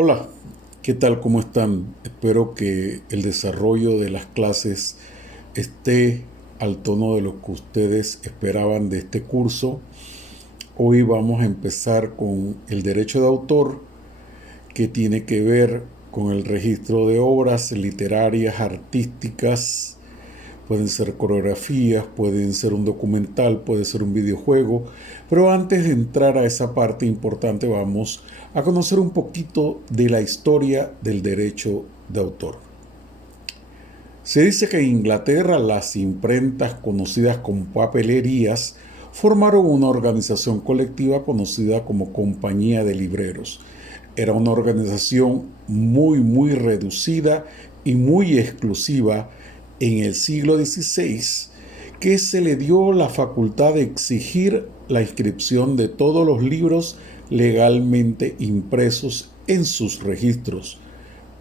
Hola, ¿qué tal? ¿Cómo están? Espero que el desarrollo de las clases esté al tono de lo que ustedes esperaban de este curso. Hoy vamos a empezar con el derecho de autor, que tiene que ver con el registro de obras literarias, artísticas. Pueden ser coreografías, pueden ser un documental, puede ser un videojuego. Pero antes de entrar a esa parte importante, vamos a conocer un poquito de la historia del derecho de autor. Se dice que en Inglaterra las imprentas conocidas como papelerías formaron una organización colectiva conocida como Compañía de Libreros. Era una organización muy reducida y muy exclusiva en el siglo XVI, que se le dio la facultad de exigir la inscripción de todos los libros legalmente impresos en sus registros,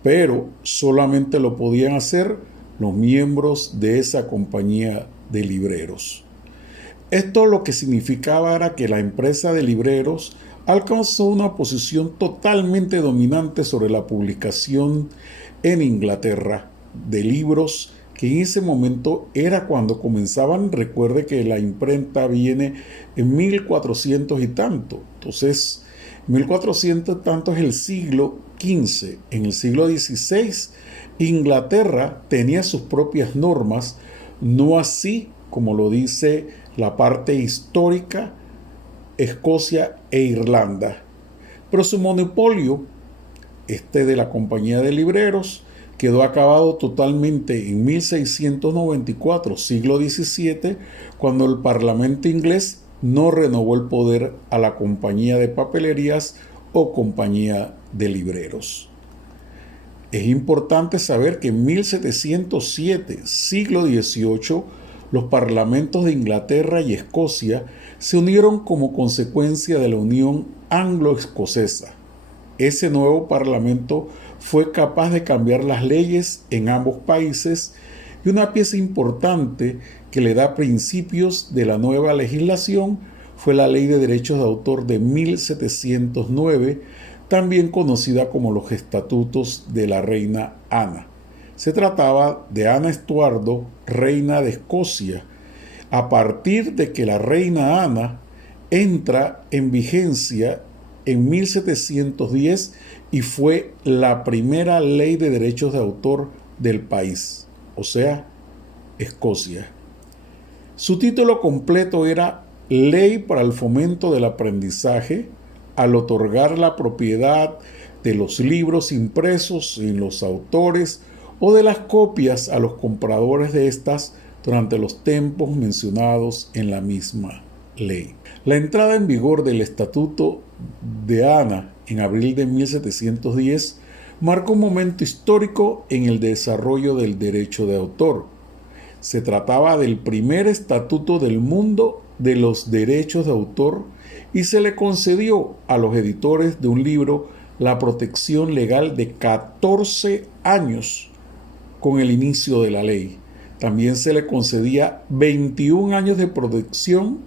pero solamente lo podían hacer los miembros de esa compañía de libreros. Esto lo que significaba era que la empresa de libreros alcanzó una posición totalmente dominante sobre la publicación en Inglaterra de libros, que en ese momento era cuando comenzaban. Recuerde que la imprenta viene en 1400 y tanto. Entonces, 1400 y tanto es el siglo XV. En el siglo XVI, Inglaterra tenía sus propias normas, no así como lo dice la parte histórica, Escocia e Irlanda. Pero su monopolio, de la compañía de libreros, quedó acabado totalmente en 1694, siglo XVII, cuando el Parlamento inglés no renovó el poder a la compañía de papelerías o compañía de libreros. Es importante saber que en 1707, siglo XVIII, los parlamentos de Inglaterra y Escocia se unieron como consecuencia de la unión anglo-escocesa. Ese nuevo parlamento fue capaz de cambiar las leyes en ambos países, y una pieza importante que le da principios de la nueva legislación fue la Ley de Derechos de Autor de 1709, también conocida como los Estatutos de la Reina Ana. Se trataba de Ana Estuardo, reina de Escocia, a partir de que la reina Ana entra en vigencia en 1710 y fue la primera ley de derechos de autor del país, o sea, Escocia. Su título completo era Ley para el fomento del aprendizaje, al otorgar la propiedad de los libros impresos en los autores o de las copias a los compradores de estas durante los tiempos mencionados en la misma ley. La entrada en vigor del Estatuto de Ana en abril de 1710 marcó un momento histórico en el desarrollo del derecho de autor. Se trataba del primer estatuto del mundo de los derechos de autor y se le concedió a los editores de un libro la protección legal de 14 años con el inicio de la ley. También se le concedía 21 años de protección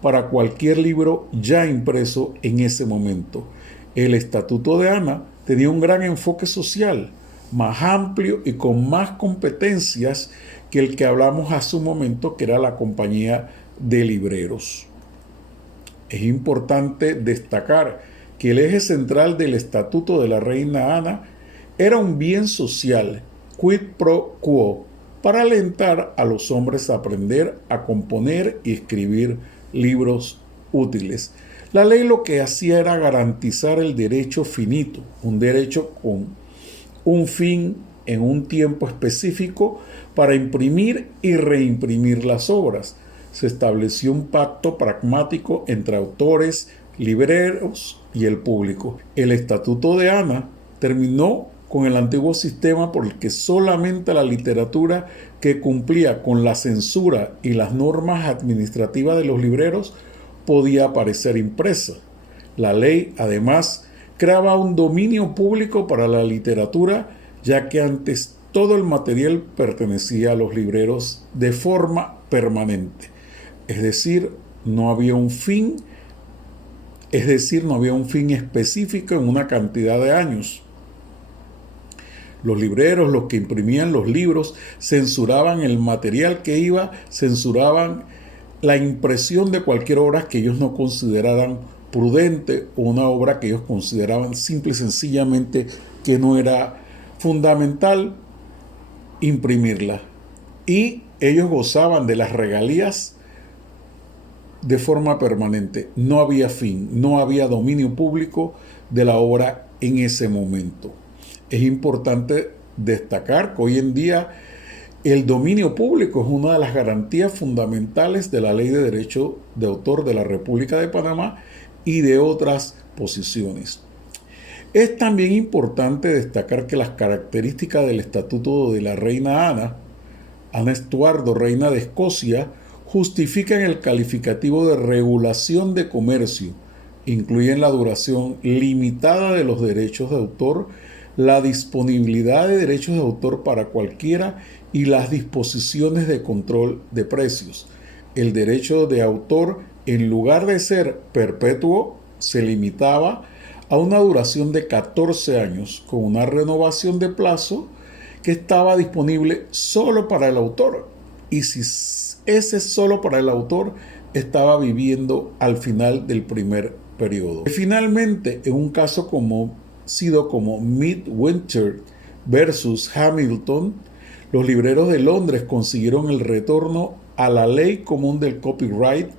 para cualquier libro ya impreso en ese momento. El Estatuto de Ana tenía un gran enfoque social, más amplio y con más competencias que el que hablamos hace un momento, que era la compañía de libreros. Es importante destacar que el eje central del Estatuto de la Reina Ana era un bien social, quid pro quo, para alentar a los hombres a aprender a componer y escribir libros útiles. La ley lo que hacía era garantizar el derecho finito, un derecho con un fin en un tiempo específico para imprimir y reimprimir las obras. Se estableció un pacto pragmático entre autores, libreros y el público. El Estatuto de Ana terminó con el antiguo sistema por el que solamente la literatura que cumplía con la censura y las normas administrativas de los libreros podía aparecer impresa. La ley, además, creaba un dominio público para la literatura, ya que antes todo el material pertenecía a los libreros de forma permanente. Es decir, no había un fin es decir, no había un fin específico en una cantidad de años. Los libreros, los que imprimían los libros, censuraban el material que iba, censuraban la impresión de cualquier obra que ellos no consideraran prudente o una obra que ellos consideraban simple y sencillamente que no era fundamental imprimirla. Y ellos gozaban de las regalías de forma permanente. No había fin, no había dominio público de la obra en ese momento. Es importante destacar que hoy en día el dominio público es una de las garantías fundamentales de la Ley de Derecho de Autor de la República de Panamá y de otras posiciones. Es también importante destacar que las características del Estatuto de la Reina Ana Estuardo, reina de Escocia, justifican el calificativo de regulación de comercio. Incluyen la duración limitada de los derechos de autor, la disponibilidad de derechos de autor para cualquiera y las disposiciones de control de precios. El derecho de autor, en lugar de ser perpetuo, se limitaba a una duración de 14 años, con una renovación de plazo que estaba disponible solo para el autor. Y si ese solo para el autor estaba viviendo al final del primer periodo. Finalmente, en un caso conocido como Midwinter versus Hamilton, los libreros de Londres consiguieron el retorno a la ley común del copyright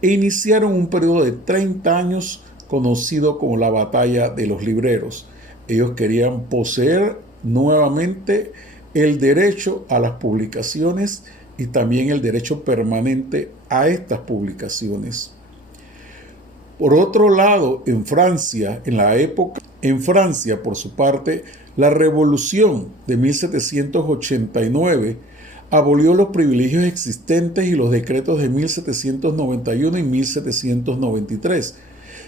e iniciaron un periodo de 30 años conocido como la Batalla de los Libreros. Ellos querían poseer nuevamente el derecho a las publicaciones y también el derecho permanente a estas publicaciones. Por otro lado, en Francia, por su parte, la Revolución de 1789 abolió los privilegios existentes y los decretos de 1791 y 1793.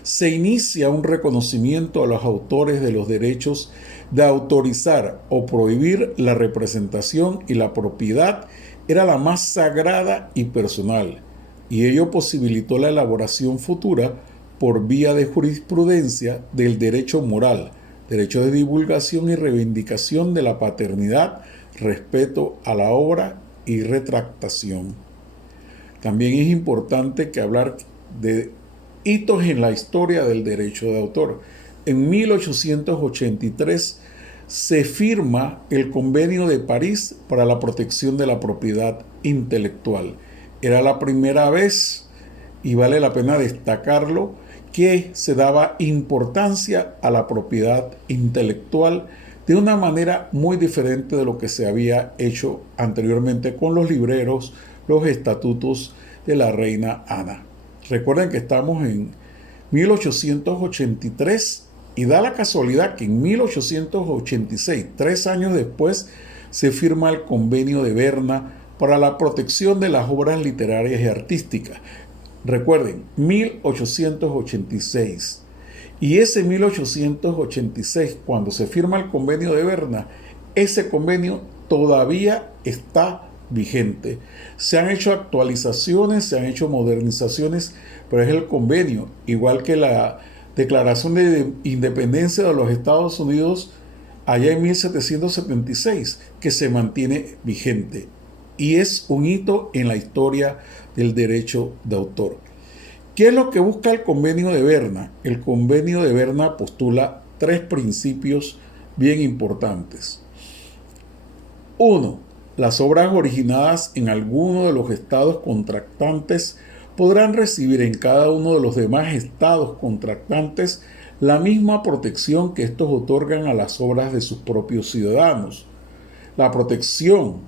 Se inicia un reconocimiento a los autores de los derechos de autorizar o prohibir la representación, y la propiedad era la más sagrada y personal, y ello posibilitó la elaboración futura por vía de jurisprudencia del derecho moral, derecho de divulgación y reivindicación de la paternidad, respeto a la obra y retractación. También es importante que hablar de hitos en la historia del derecho de autor. En 1883 se firma el Convenio de París para la protección de la propiedad intelectual. Era la primera vez, y vale la pena destacarlo, que se daba importancia a la propiedad intelectual de una manera muy diferente de lo que se había hecho anteriormente con los libreros, los estatutos de la reina Ana. Recuerden que estamos en 1883 y da la casualidad que en 1886, 3 años después, se firma el Convenio de Berna para la protección de las obras literarias y artísticas. Recuerden, 1886. Y ese 1886, cuando se firma el Convenio de Berna, ese convenio todavía está vigente. Se han hecho actualizaciones, se han hecho modernizaciones, pero es el convenio, igual que la Declaración de Independencia de los Estados Unidos allá en 1776, que se mantiene vigente. Y es un hito en la historia del derecho de autor. ¿Qué es lo que busca el Convenio de Berna? El Convenio de Berna postula 3 principios bien importantes. 1. Las obras originadas en alguno de los estados contractantes podrán recibir en cada uno de los demás estados contractantes la misma protección que estos otorgan a las obras de sus propios ciudadanos. La protección,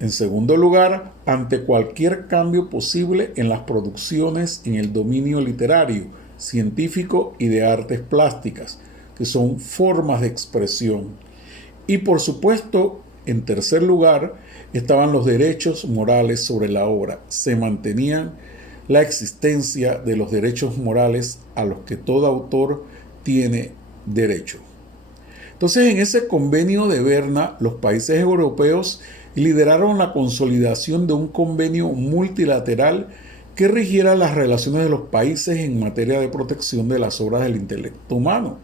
en segundo lugar, ante cualquier cambio posible en las producciones en el dominio literario, científico y de artes plásticas, que son formas de expresión. Y por supuesto, en tercer lugar, estaban los derechos morales sobre la obra. Se mantenían la existencia de los derechos morales a los que todo autor tiene derecho. Entonces, en ese Convenio de Berna, los países europeos lideraron la consolidación de un convenio multilateral que rigiera las relaciones de los países en materia de protección de las obras del intelecto humano.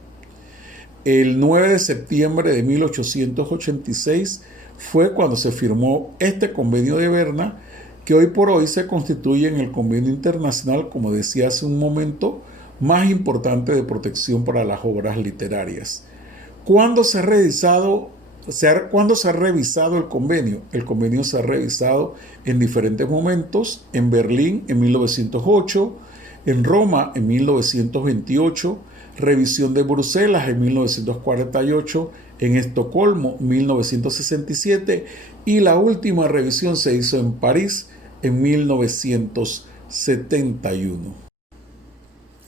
El 9 de septiembre de 1886 fue cuando se firmó este convenio de Berna, que hoy por hoy se constituye en el convenio internacional, como decía hace un momento, más importante de protección para las obras literarias. ¿Cuándo se ha revisado el convenio? El convenio se ha revisado en diferentes momentos: en Berlín en 1908, en Roma en 1928, revisión de Bruselas en 1948, en Estocolmo 1967 y la última revisión se hizo en París en 1971.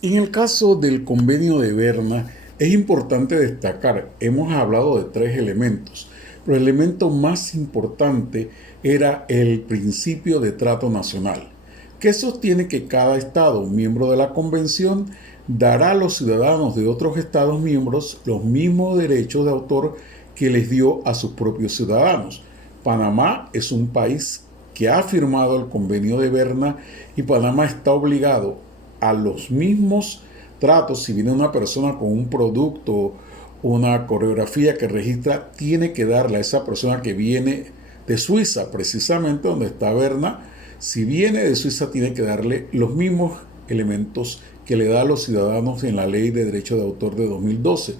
En el caso del convenio de Berna, es importante destacar, hemos hablado de 3 elementos, pero el elemento más importante era el principio de trato nacional, que sostiene que cada Estado miembro de la Convención dará a los ciudadanos de otros Estados miembros los mismos derechos de autor que les dio a sus propios ciudadanos. Panamá es un país que ha firmado el convenio de Berna y Panamá está obligado a los mismos tratos. Si viene una persona con un producto, una coreografía que registra, tiene que darle a esa persona que viene de Suiza, precisamente donde está Berna. Si viene de Suiza, tiene que darle los mismos elementos que le da a los ciudadanos en la Ley de Derechos de Autor de 2012.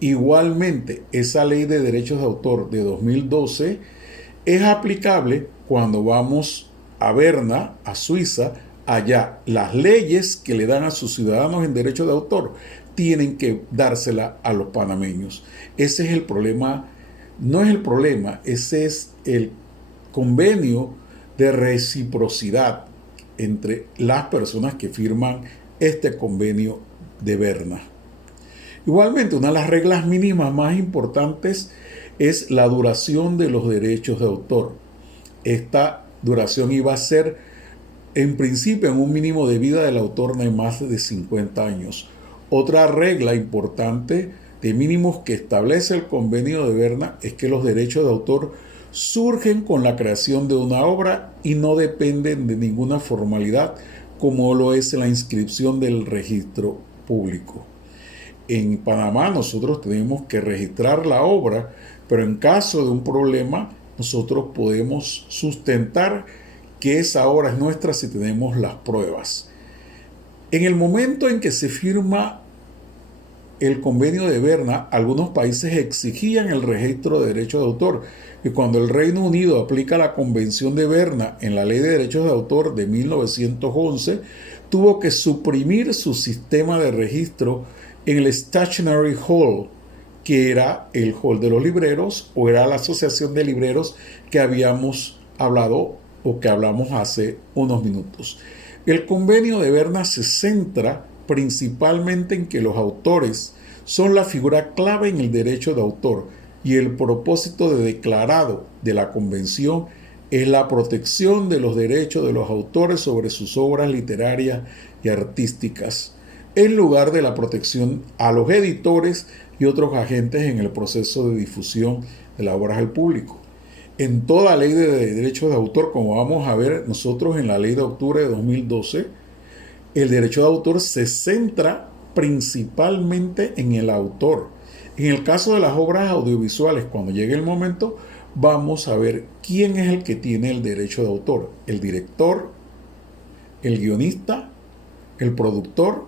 Igualmente, esa Ley de Derechos de Autor de 2012 es aplicable cuando vamos a Berna, a Suiza. Allá las leyes que le dan a sus ciudadanos en derecho de autor tienen que dársela a los panameños. Ese es el problema, no es el problema, ese es el convenio de reciprocidad entre las personas que firman este convenio de Berna. Igualmente, una de las reglas mínimas más importantes es la duración de los derechos de autor. Esta duración iba a ser en principio en un mínimo de vida del autor de más de 50 años. Otra regla importante de mínimos que establece el convenio de Berna es que los derechos de autor surgen con la creación de una obra y no dependen de ninguna formalidad como lo es la inscripción del registro público. En Panamá nosotros tenemos que registrar la obra, pero en caso de un problema nosotros podemos sustentar que esa obra es nuestra si tenemos las pruebas. En el momento en que se firma el convenio de Berna, algunos países exigían el registro de derechos de autor, y cuando el Reino Unido aplica la Convención de Berna en la Ley de Derechos de Autor de 1911, tuvo que suprimir su sistema de registro en el Stationery Hall, que era el hall de los libreros o era la asociación de libreros que habíamos hablado o que hablamos hace unos minutos. El convenio de Berna se centra principalmente en que los autores son la figura clave en el derecho de autor y el propósito declarado de la convención es la protección de los derechos de los autores sobre sus obras literarias y artísticas, en lugar de la protección a los editores y otros agentes en el proceso de difusión de las obras al público. En toda ley de derechos de autor, como vamos a ver nosotros en la ley de octubre de 2012, el derecho de autor se centra principalmente en el autor. En el caso de las obras audiovisuales, cuando llegue el momento, vamos a ver quién es el que tiene el derecho de autor: el director, el guionista, el productor.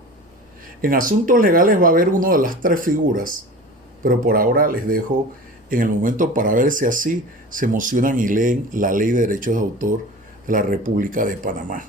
En asuntos legales va a haber una de las 3 figuras, pero por ahora les dejo en el momento para ver si así se emocionan y leen la Ley de Derechos de Autor de la República de Panamá.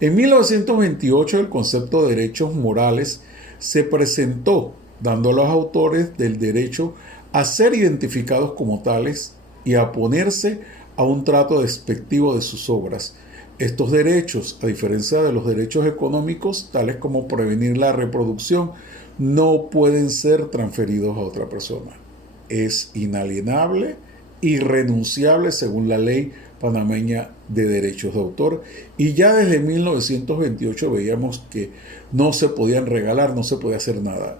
En 1928 el concepto de derechos morales se presentó, dando a los autores del derecho a ser identificados como tales y a oponerse a un trato despectivo de sus obras. Estos derechos, a diferencia de los derechos económicos, tales como prevenir la reproducción, no pueden ser transferidos a otra persona. Es inalienable, irrenunciable según la ley panameña de derechos de autor, y ya desde 1928 veíamos que no se podían regalar, no se podía hacer nada.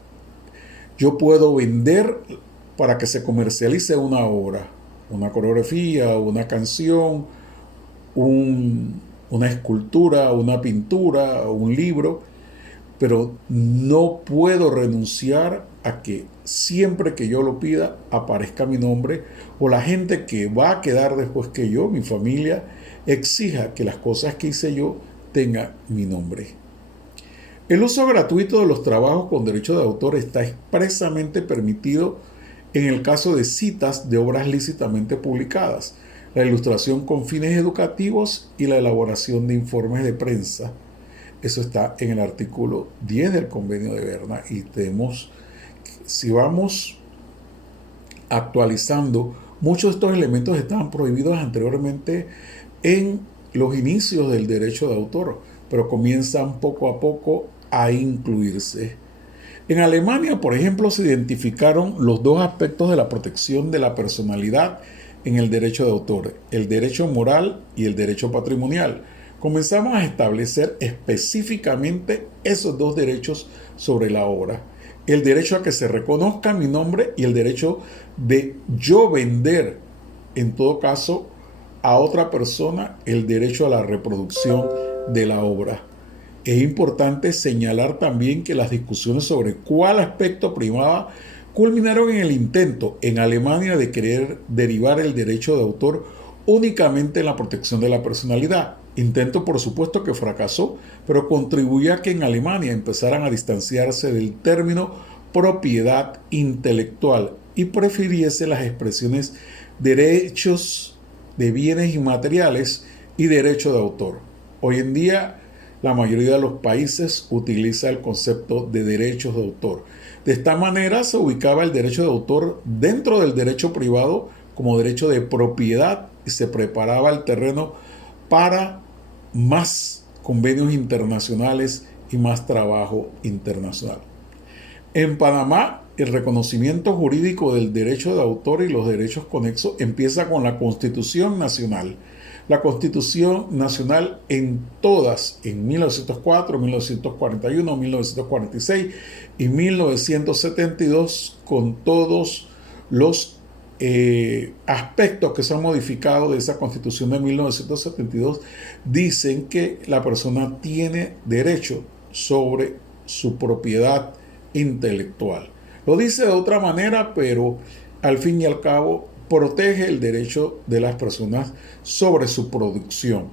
Yo puedo vender para que se comercialice una obra, una coreografía, una canción, un una escultura, una pintura, un libro, pero no puedo renunciar a que siempre que yo lo pida aparezca mi nombre, o la gente que va a quedar después que yo, mi familia, exija que las cosas que hice yo tengan mi nombre. El uso gratuito de los trabajos con derecho de autor está expresamente permitido en el caso de citas de obras lícitamente publicadas, la ilustración con fines educativos y la elaboración de informes de prensa. Eso está en el artículo 10 del Convenio de Berna, y si vamos actualizando, muchos de estos elementos estaban prohibidos anteriormente en los inicios del derecho de autor, pero comienzan poco a poco a incluirse. En Alemania, por ejemplo, se identificaron los dos aspectos de la protección de la personalidad en el derecho de autor: el derecho moral y el derecho patrimonial. Comenzamos a establecer específicamente esos dos derechos sobre la obra: el derecho a que se reconozca mi nombre y el derecho de yo vender, en todo caso, a otra persona el derecho a la reproducción de la obra. Es importante señalar también que las discusiones sobre cuál aspecto primaba culminaron en el intento en Alemania de querer derivar el derecho de autor únicamente en la protección de la personalidad. Intento, por supuesto, que fracasó, pero contribuyó a que en Alemania empezaran a distanciarse del término propiedad intelectual y prefiriese las expresiones derechos de bienes inmateriales y derecho de autor. Hoy en día, la mayoría de los países utiliza el concepto de derechos de autor. De esta manera se ubicaba el derecho de autor dentro del derecho privado como derecho de propiedad y se preparaba el terreno para más convenios internacionales y más trabajo internacional. En Panamá, el reconocimiento jurídico del derecho de autor y los derechos conexos empieza con la Constitución Nacional. La Constitución Nacional en 1904, 1941, 1946 y 1972, con todos los aspectos que se han modificado de esa Constitución de 1972, dicen que la persona tiene derecho sobre su propiedad intelectual. Lo dice de otra manera, pero al fin y al cabo protege el derecho de las personas sobre su producción.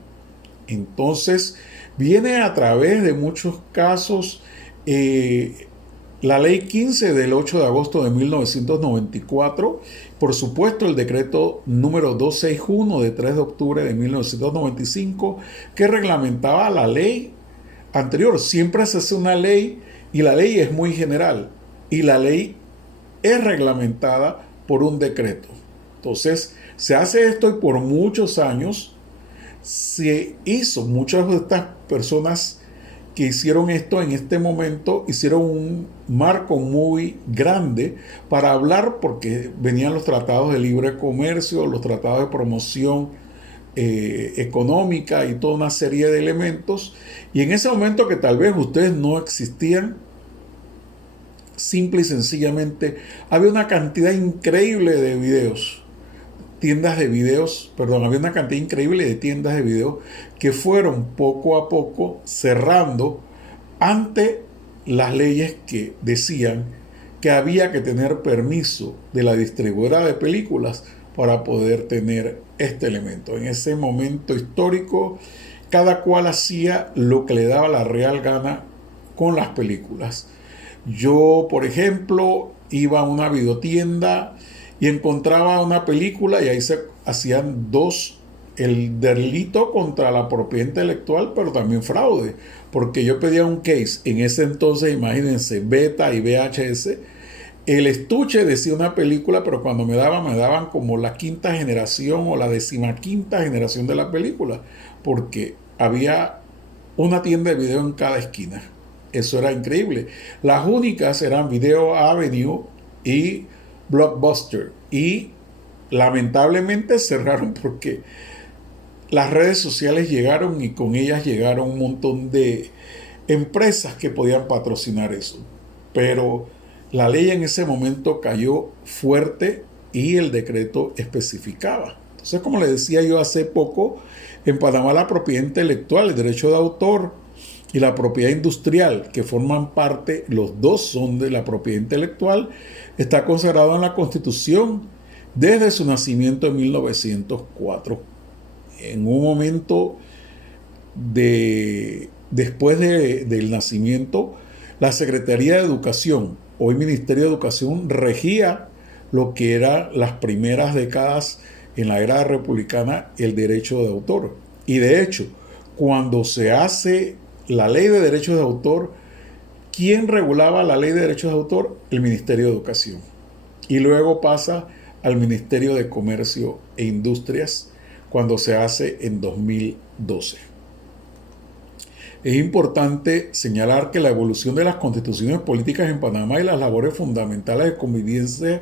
Entonces, viene a través de muchos casos la Ley 15 del 8 de agosto de 1994, por supuesto el decreto número 261 de 3 de octubre de 1995, que reglamentaba la ley anterior. Siempre se hace una ley y la ley es muy general y la ley es reglamentada por un decreto. Entonces, se hace esto y por muchos años se hizo. Muchas de estas personas que hicieron esto en este momento hicieron un marco muy grande para hablar, porque venían los tratados de libre comercio, los tratados de promoción económica y toda una serie de elementos. Y en ese momento, que tal vez ustedes no existían, simple y sencillamente había una cantidad increíble de videos. Había una cantidad increíble de tiendas de videos que fueron poco a poco cerrando ante las leyes que decían que había que tener permiso de la distribuidora de películas para poder tener este elemento. En ese momento histórico, cada cual hacía lo que le daba la real gana con las películas. Yo, por ejemplo, iba a una videotienda y encontraba una película y ahí se hacían el delito contra la propiedad intelectual, pero también fraude, porque yo pedía un case, en ese entonces, imagínense, beta y VHS, el estuche decía una película, pero cuando me daban como la quinta generación o la 15ª generación de la película, porque había una tienda de video en cada esquina. Eso era increíble. Las únicas eran Video Avenue y Blockbuster, y lamentablemente cerraron porque las redes sociales llegaron y con ellas llegaron un montón de empresas que podían patrocinar eso. Pero la ley en ese momento cayó fuerte y el decreto especificaba. Entonces, como le decía yo hace poco, en Panamá la propiedad intelectual, el derecho de autor y la propiedad industrial, que forman parte, los dos son de la propiedad intelectual, está consagrado en la Constitución desde su nacimiento en 1904. En un momento después del nacimiento, la Secretaría de Educación, hoy Ministerio de Educación, regía lo que eran las primeras décadas en la era republicana, el derecho de autor. Y de hecho, cuando se hace la ley de derechos de autor, ¿quién regulaba la ley de derechos de autor? El Ministerio de Educación. Y luego pasa al Ministerio de Comercio e Industrias cuando se hace en 2012. Es importante señalar que la evolución de las constituciones políticas en Panamá y las labores fundamentales de convivencia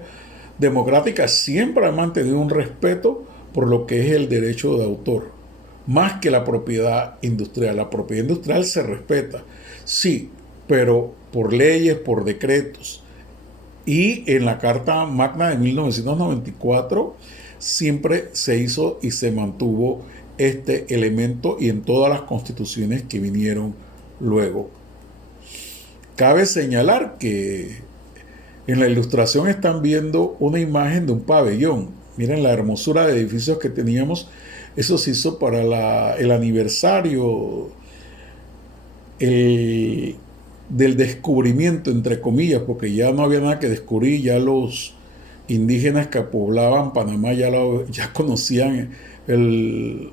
democrática siempre han mantenido un respeto por lo que es el derecho de autor, más que la propiedad industrial. La propiedad industrial se respeta, sí, pero por leyes, por decretos. Y en la Carta Magna de 1994 siempre se hizo y se mantuvo este elemento, y en todas las constituciones que vinieron luego. Cabe señalar que en la ilustración están viendo una imagen de un pabellón. Miren la hermosura de edificios que teníamos. Eso se hizo para el aniversario del descubrimiento, entre comillas, porque ya no había nada que descubrir. Ya los indígenas que poblaban Panamá ya conocían el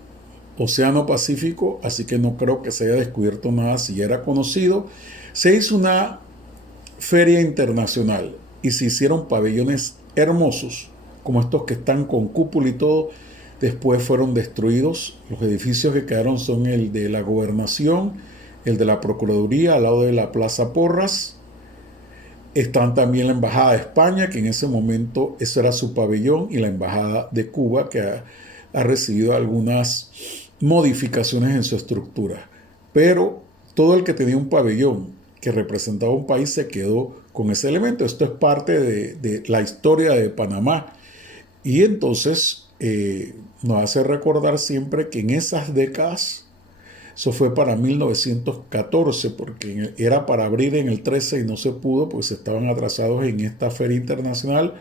Océano Pacífico, así que no creo que se haya descubierto nada si ya era conocido. Se hizo una feria internacional y se hicieron pabellones hermosos, como estos que están con cúpula y todo. Después fueron destruidos. Los edificios que quedaron son el de la Gobernación, el de la Procuraduría, al lado de la Plaza Porras. Están también la Embajada de España, que en ese momento eso era su pabellón, y la Embajada de Cuba, que ha recibido algunas modificaciones en su estructura. Pero todo el que tenía un pabellón que representaba un país se quedó con ese elemento. Esto es parte de la historia de Panamá. Y entonces nos hace recordar siempre que en esas décadas, eso fue para 1914, porque era para abrir en el 13 y no se pudo, pues estaban atrasados en esta feria internacional,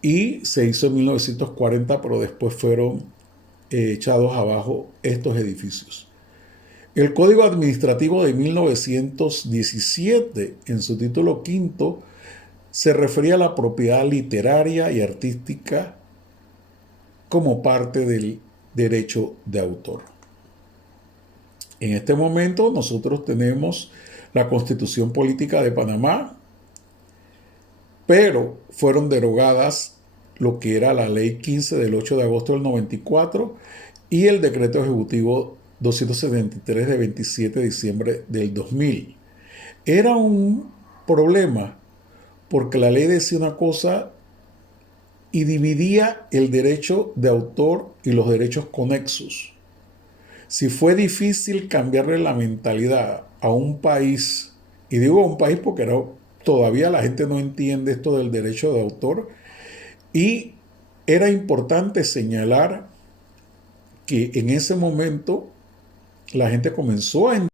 y se hizo en 1940, pero después fueron echados abajo estos edificios. El Código Administrativo de 1917, en su título quinto, se refería a la propiedad literaria y artística como parte del derecho de autor. En este momento nosotros tenemos la Constitución Política de Panamá, pero fueron derogadas lo que era la Ley 15 del 8 de agosto del 94 y el Decreto Ejecutivo 273 de 27 de diciembre del 2000. Era un problema porque la ley decía una cosa y dividía el derecho de autor y los derechos conexos. Si fue difícil cambiarle la mentalidad a un país, y digo a un país porque todavía la gente no entiende esto del derecho de autor, y era importante señalar que en ese momento la gente comenzó a